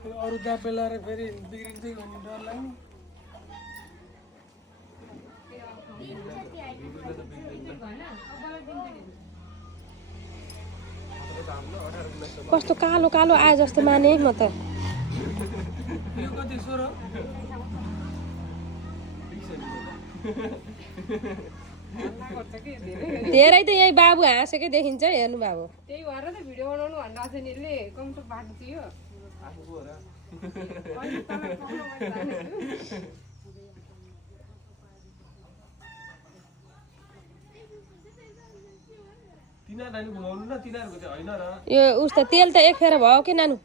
अरू दापे लाएर फेरि बिग्रिन्छ कि भन्ने डर लाग्ने कस्तो कालो कालो आए जस्तो माने म त यो कति 16 धेरै त यही बाबु हाँसेकै देखिन्छ हेर्नु बाबु त्यही भएर त भिडियो बनाउनु भन्दा चाहिँ निले कम्प्युटर बाटो थियो यो उस त तेल त एक फेर भयो कि नानु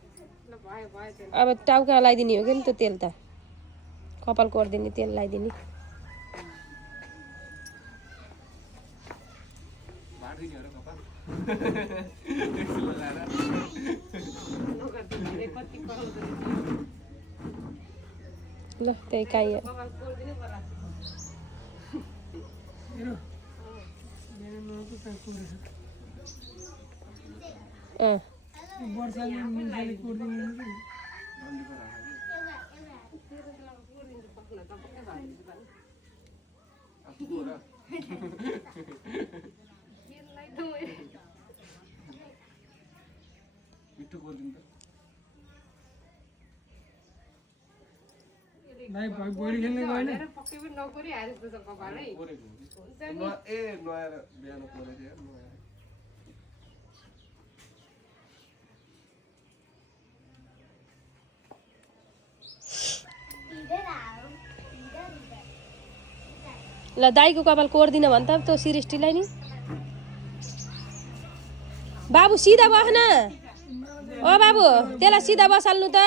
अब टाउका लगाइदिने हो कि नि त्यो तेल त कपाल कोरिदिने तेल लगाइदिने ल त्यही काइयो वर्षाले मिल्छाले कोर्दिनु भाइ बडी खेल्ने गएन पक्कै पनि नकोरी आए जस्तो छ कपालै ए नआएर बिहान कोरेको थियो नआएर ल दाइको कपाल कोर्दिन भन् त त्यो सिरिस्टीलाई नि बाबु सिधा बस न ओ बाबु त्यसलाई सिधा बसाल्नु त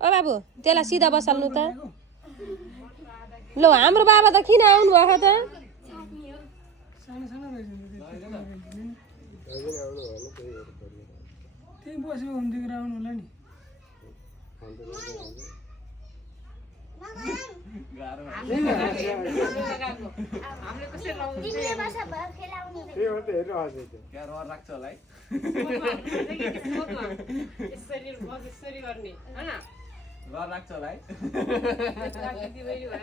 ओ बाबु त्यसलाई सिधा बसाल्नु त ल हाम्रो बाबा त किन आउनु भएको त सानो सानो रहेछ त्यही बसेको हुन्थ्यो ग्राउन्ड होला नि हामीले कसरी लाउँछ राख्छ होला है यसरी बस यसरी गर्ने हैन राख्छ होला है दिदी बहिनी भएर